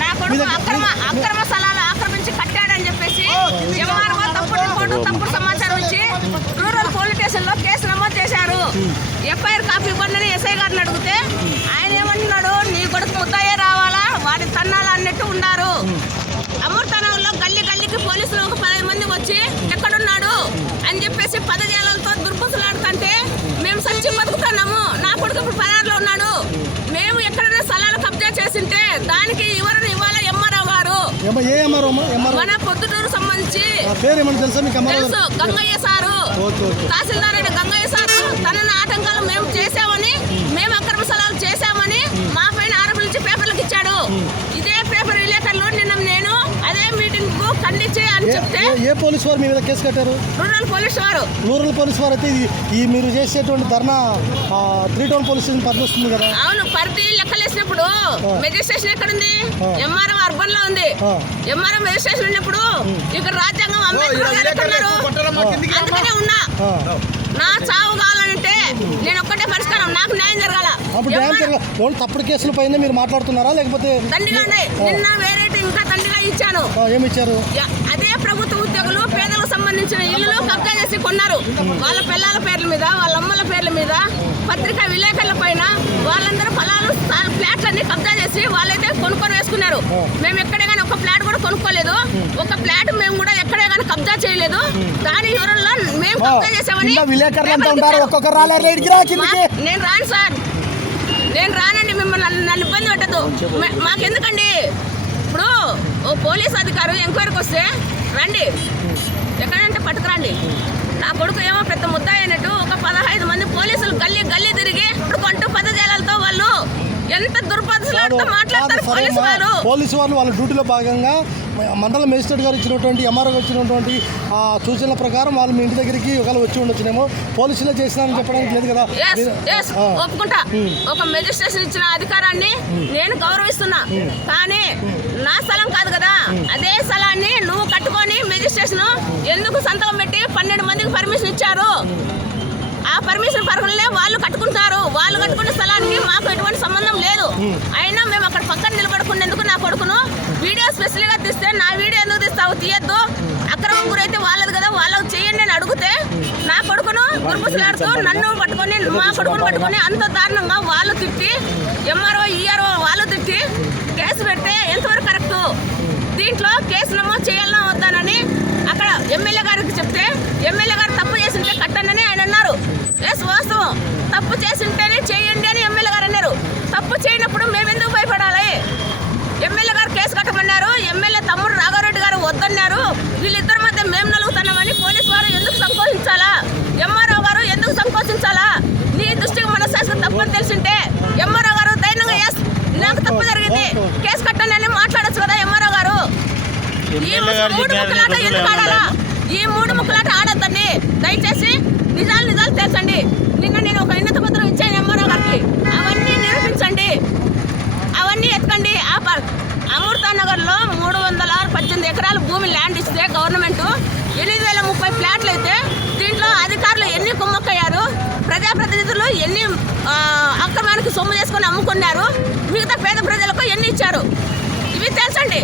నా కొడుకు అక్రమ స్థలాలు ఆక్రమించి కట్టాడని చెప్పేసి ఎంఆర్ఓ తప్పుడు రిపోర్టు తప్పుడు సమాచారం ఇచ్చి రూరల్ పోలీస్ స్టేషన్ లో కేసు నమోదు చేశారు. ఎఫ్ఐఆర్ కాపీ ఇవ్వండి ఎస్ఐ గారిని అడిగితే ఆయన ఏమంటున్నాడు, నీ కొడుకు ముద్దాయే రావాలా, వాడి తన్నాలా అన్నట్టు ఉన్నారు. అమృతనగర్లో గల్లీ గల్లీకి పోలీసులు ఒక 10 మంది వచ్చి ఎక్కడున్నాడు అని చెప్పేసి పదజాలతో దుర్బుసలాడుతుంటే మేము సచ్చి బతుకుతున్నాము. నా కొడుకు ఇప్పుడు పరారులో ఉన్నాడు. మేము ఎక్కడైనా స్థలాలు కబ్జా చేసింటే దానికి వివరణ ఇవ్వాలి ఎంఆర్ఓ గారు. మన పొద్దుటూరు సంబంధించి తెలుసు గంగయ్య సారు, తహసీల్దార్ అయిన గంగయ్య సారు తనని ఆటంకాలు మేము చేశామని, మేము అక్రమ స్థలాలు చేశామని మా పైన ఆరోపణలు పేపర్లకు ఇచ్చాడు. ఇదే పేపర్ విలేకరులు నిన్న నేను అదే మీటింగ్ కు ఖండించి అని చెప్తే ఏ పోలీస్ వారు మీ మీద కేసు కట్టారు? రూరల్ పోలీస్ వారు. రూరల్ పోలీస్ వారు అయితే ఈ మీరు చేసేటువంటి ధర్నా 3 టౌన్ పోలీస్ స్టేషన్ పరిధి వస్తుంది కదా? అవును, పరిధి లెక్కలేసినప్పుడు మెజిస్ట్రేషన్ ఎక్కడుంది? ఎంఆర్ఓ అర్బన్ లో ఉంది. ఎంఆర్ఓ మెజిస్ట్రేషన్ ఉన్నప్పుడు ఇక్కడ రాజ్యాంగం అంబేద్కర్ గారు ఎక్కడున్నారు? అందుకనే ఉన్నా. నా చావు కావాలంటే నేను ఒక్కటే పరిష్కారం, నాకు న్యాయం జరగాల. తప్పుడు కేసుల పైన మీరు మాట్లాడుతున్నారా లేకపోతే? దండిగానే నిన్న వేరే ఇంకా దండిగా ఇచ్చాను. ఏమి ఇచ్చారు? అదే ప్రభుత్వ ఉద్యోగులు పేదలకు సంబంధించిన ఇల్లులు కబ్జా చేసి కొన్నారు. వాళ్ళ పిల్లల పేర్ల మీద, వాళ్ళ అమ్మల పేర్ల మీద, పత్రికా విలేకరుల పైన వాళ్ళందరూ ఫ్లాట్లన్నీ కబ్జా చేసి వాళ్ళైతే కొనుక్కొని వేసుకున్నారు. మేము ఎక్కడే కానీ ఒక ఫ్లాట్ కూడా కొనుక్కోలేదు. ఒక ఫ్లాట్ మేము కూడా ఎక్కడే కానీ కబ్జా చేయలేదు. దాని వివరంలో మేము కబ్జా చేసామని నేను రాను సార్, నేను రానండి. మిమ్మల్ని నన్ను ఇబ్బంది పెట్టదు. మాకెందుకండి? ఇప్పుడు ఓ పోలీస్ అధికారు ఎంక్వైరీకి వస్తే రండి, ఎక్కడంటే పట్టుకురండి. నా కొడుకు ఏమో పెద్ద ముద్దాయి అయినట్టు ఒక 15 మంది పోలీసులు గల్లీ గల్లీ తిరిగి కొంటూ పదజాలతో వాళ్ళు ఎంత దుర్పదలాడుతూ మాట్లాడతారు పోలీసు వాళ్ళు. వాళ్ళ డ్యూటీలో భాగంగా మండల మేజిస్ట్రేట్ గారు ఇచ్చినటువంటి ఎంఆర్ఓ ఇచ్చినటువంటి సూచనల ప్రకారం వాళ్ళు మీ ఇంటి దగ్గరికి ఒకవేళ వచ్చి ఉండొచ్చునేమో. పోలీసులే చేసినారని చెప్పడానికి లేదు కదా? ఒప్పుకుంటా. ఒక మెజిస్ట్రేషన్ ఇచ్చిన అధికారాన్ని నేను గౌరవిస్తున్నా, కానీ నా స్థలం కాదు కదా. అదే స్థలాన్ని నువ్వు కట్టుకొని మెజిస్ట్రేషన్ ఎందుకు సంతకం పెట్టి 12 మందికి పర్మిషన్ ఇచ్చారు? ఆ పర్మిషన్ పరుగులే వాళ్ళు కట్టుకుంటున్నారు. వాళ్ళు కట్టుకున్న స్థలానికి మాకు ఎటువంటి సంబంధం లేదు. అయినా మేము అక్కడ పక్కన నిలబడుకునేందుకు నా కొడుకును వీడియో స్పెషల్గా తీస్తే నా వీడియో ఎందుకు తీస్తావు? తీయద్దు, అక్రమం గురైతే వాళ్ళది కదా, వాళ్ళకి చెయ్యండి అని అడిగితే నా కొడుకును దుర్బుసలాడుతూ నన్ను పట్టుకొని, మా కొడుకును పట్టుకొని అంత దారుణంగా వాళ్ళు తిట్టి, ఎంఆర్ఓ ఈఆర్ఓ వాళ్ళు తిట్టి కేసు పెడితే ఎంతవరకు కరెక్టు? దీంట్లో కేసు నమోదు చేయాలన్నా వద్దానని అక్కడ ఎమ్మెల్యే గారికి చెప్తే ఎమ్మెల్యే గారు తప్పు చేసింటే కట్టండి ఆయన అన్నారు. వాస్తవం. వీళ్ళిద్దరి మధ్య మేము నలుగుతున్నామని పోలీసు వారు ఎందుకు సంకోచించాలా? ఎంఆర్ఓ గారు ఎందుకు సంకోచించాలా? నీ దృష్టికి మనశాస్త్రం తప్పని తెలిసింటే ఎంఆర్ఓ గారు ధైర్యంగా నాకు తప్పు జరిగింది కేసు కట్టండి మాట్లాడచ్చు కదా ఎంఆర్ఓ గారు. ఈ మూడు ముక్కలాట ఎందుకు ఆడాలా? ఈ మూడు ముక్కలాట ఆడద్దండి. దయచేసి నిజాలు తెలుసండి. నిన్న నేను ఒక వినతి పత్రం ఇచ్చాను ఎంఆర్ఓ గారికి. అవన్నీ నిరూపించండి, అవన్నీ ఎత్తుకండి. అమృతా నగర్లో 318 ఎకరాల భూమి ల్యాండ్ ఇస్తే గవర్నమెంట్ 8,030 ఫ్లాట్లు అయితే దీంట్లో అధికారులు ఎన్ని కుమ్మక్కయ్యారు, ప్రజాప్రతినిధులు ఎన్ని అక్రమానికి సొమ్ము చేసుకొని అమ్ముకున్నారు, మిగతా పేద ప్రజలకు ఎన్ని ఇచ్చారు, ఇవి తెలుసండి.